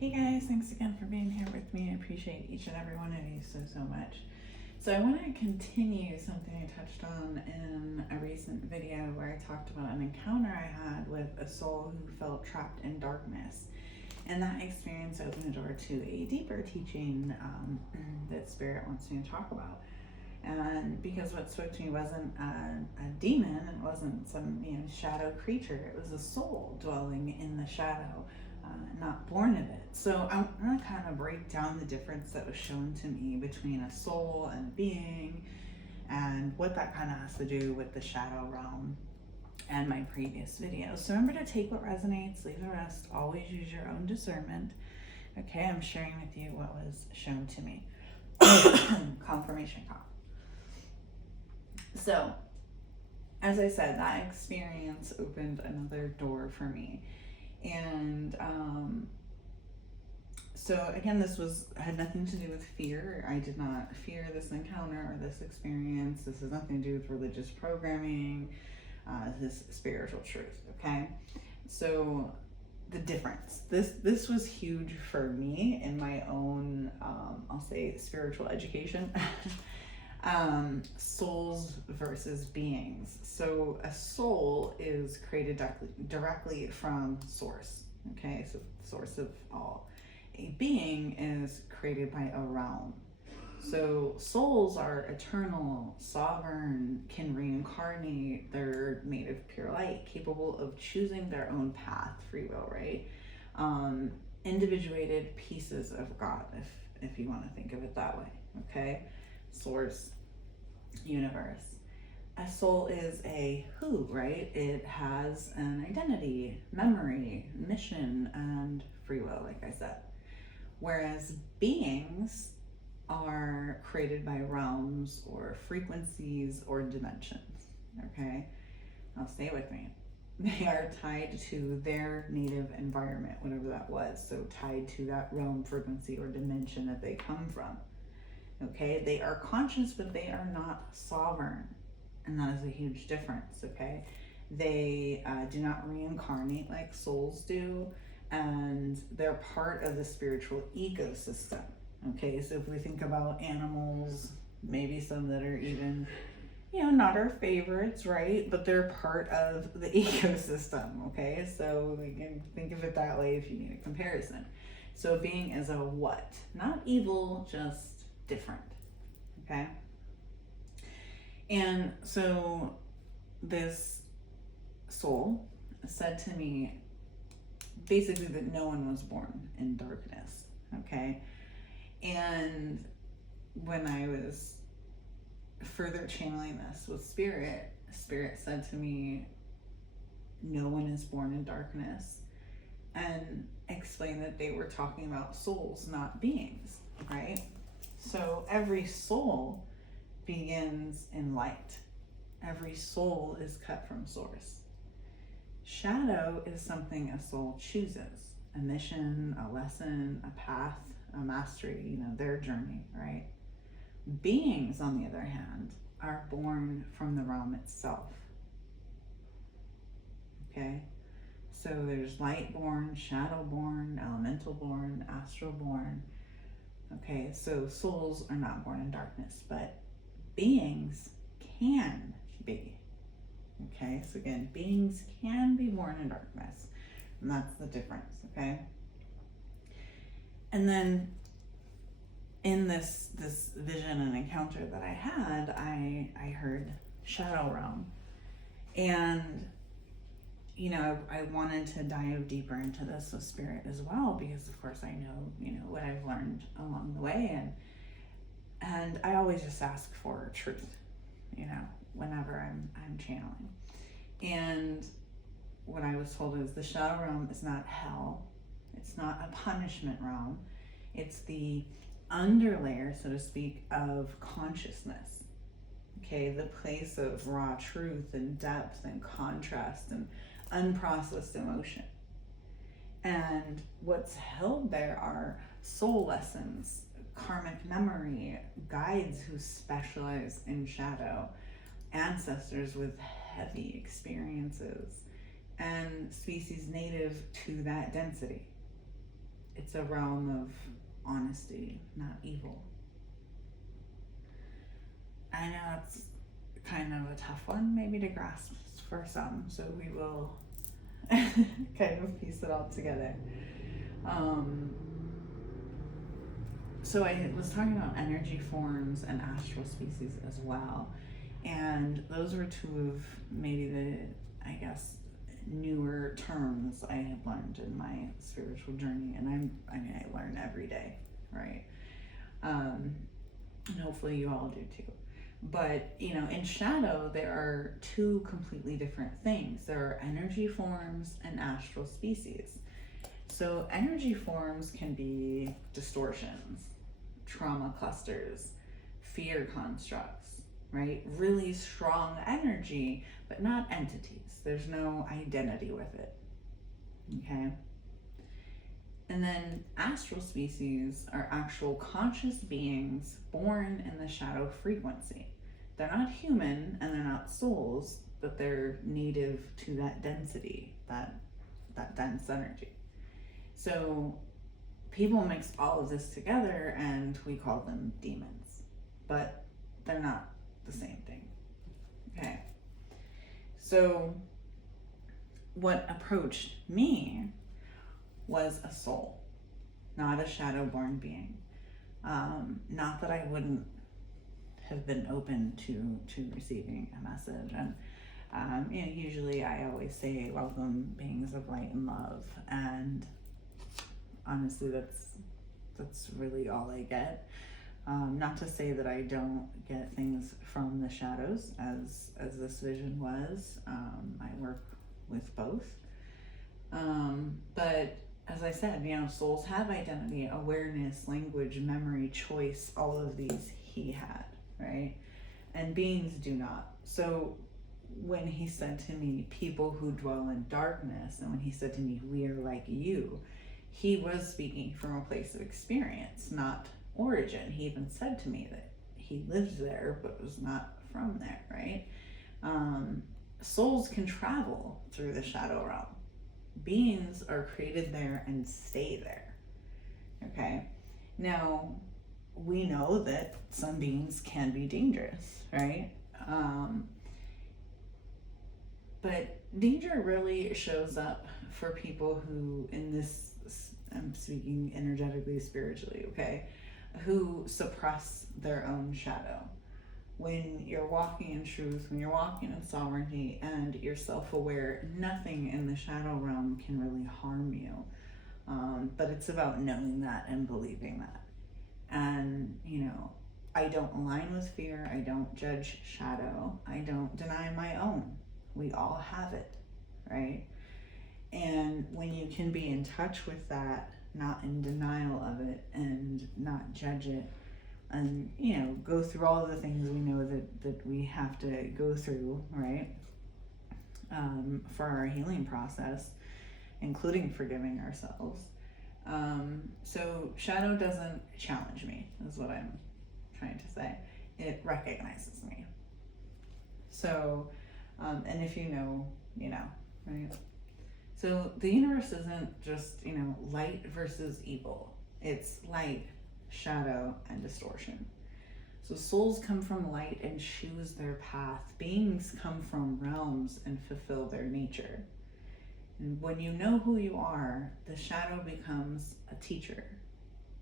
Hey guys, thanks again for being here with me. I appreciate each and every one of you so much. So I want to continue something I touched on in a recent video where I talked about an encounter I had with a soul who felt trapped in darkness. And that experience opened the door to a deeper teaching that Spirit wants me to talk about. And because what spoke to me wasn't a demon, it wasn't some shadow creature, it was a soul dwelling in the shadow, not born of it. So I'm going to kind of break down the difference that was shown to me between a soul and a being, and what that kind of has to do with the shadow realm and my previous videos. So remember to take what resonates, leave the rest, always use your own discernment. Okay, I'm sharing with you what was shown to me. Confirmation call. So, as I said, that experience opened another door for me. And so again, this had nothing to do with fear. I did not fear this encounter or this experience. This has nothing to do with religious programming. This spiritual truth, okay? So the difference. This was huge for me in my own, I'll say, spiritual education. Souls versus beings. So a soul is created directly from source, okay? So source of all. A being is created by a realm. So souls are eternal, sovereign, can reincarnate, they're made of pure light, capable of choosing their own path, free will, right? Individuated pieces of God, if you want to think of it that way, okay? Source, universe. A soul is a who, right? It has an identity, memory, mission, and free will, like I said. Whereas beings are created by realms or frequencies or dimensions, okay? Now stay with me. They are tied to their native environment, whatever that was. So tied to that realm, frequency, or dimension that they come from. Okay, they are conscious, but they are not sovereign. And that is a huge difference, okay? They do not reincarnate like souls do, and they're part of the spiritual ecosystem, okay? So if we think about animals, maybe some that are even, not our favorites, right? But they're part of the ecosystem, okay? So we can think of it that way if you need a comparison. So a being is a what? Not evil, just different, okay? And so this soul said to me basically that no one was born in darkness, okay? And when I was further channeling this with Spirit said to me, no one is born in darkness, and explained that they were talking about souls, not beings, right? So every soul begins in light. Every soul is cut from source. Shadow is something a soul chooses. A mission, a lesson, a path, a mastery, their journey, right? Beings, on the other hand, are born from the realm itself. Okay? So there's light born, shadow born, elemental born, astral born. Okay, so souls are not born in darkness, but beings can be. Okay, so again, beings can be born in darkness, and that's the difference, okay? And then in this vision and encounter that I had, I heard shadow realm. And I wanted to dive deeper into this with Spirit as well, because of course I know, what I've learned along the way, and I always just ask for truth, whenever I'm channeling. And what I was told is the shadow realm is not hell. It's not a punishment realm. It's the underlayer, so to speak, of consciousness. Okay, the place of raw truth and depth and contrast and unprocessed emotion. And what's held there are soul lessons, karmic memory, guides who specialize in shadow, ancestors with heavy experiences, and species native to that density. it's a realm of honesty, not evil. I know it's kind of a tough one maybe to grasp for some, so we will kind of piece it all together. So I was talking about energy forms and astral species as well, and those were two of maybe the, I guess, newer terms I had learned in my spiritual journey, and I learn every day, right? And hopefully you all do too. But in shadow there are two completely different things. There are energy forms and astral species. So energy forms can be distortions, trauma clusters, fear constructs, right? Really strong energy, but not entities. There's no identity with it, okay? And then astral species are actual conscious beings born in the shadow frequency. They're not human and they're not souls, but they're native to that density, that dense energy. So people mix all of this together and we call them demons, but they're not the same thing. Okay. So what approached me was a soul, not a shadow-born being. Not that I wouldn't have been open to receiving a message. And usually I always say welcome beings of light and love. And honestly, that's really all I get. Not to say that I don't get things from the shadows, as this vision was. I work with both. But as I said, souls have identity, awareness, language, memory, choice, all of these he had, right? And beings do not. So when he said to me, people who dwell in darkness, and when he said to me, we are like you, he was speaking from a place of experience, not origin. He even said to me that he lived there, but was not from there, right? Souls can travel through the shadow realm. Beings are created there and stay there, okay? Now, we know that some beings can be dangerous, right? But danger really shows up for people who, in this, I'm speaking energetically, spiritually, okay, who suppress their own shadow. When you're walking in truth, when you're walking in sovereignty, and you're self-aware, nothing in the shadow realm can really harm you. But it's about knowing that and believing that. And, I don't align with fear. I don't judge shadow. I don't deny my own. We all have it, right? And when you can be in touch with that, not in denial of it, and not judge it, and go through all of the things we know that we have to go through, right, for our healing process, including forgiving ourselves. So shadow doesn't challenge me, is what I'm trying to say. It recognizes me. So and if you know, right? So the universe isn't just light versus evil. It's light, shadow, and distortion. So souls come from light and choose their path. Beings come from realms and fulfill their nature. And when you know who you are, the shadow becomes a teacher,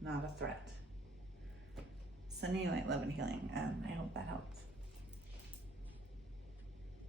not a threat. Sending you light, love, and healing, and I hope that helps.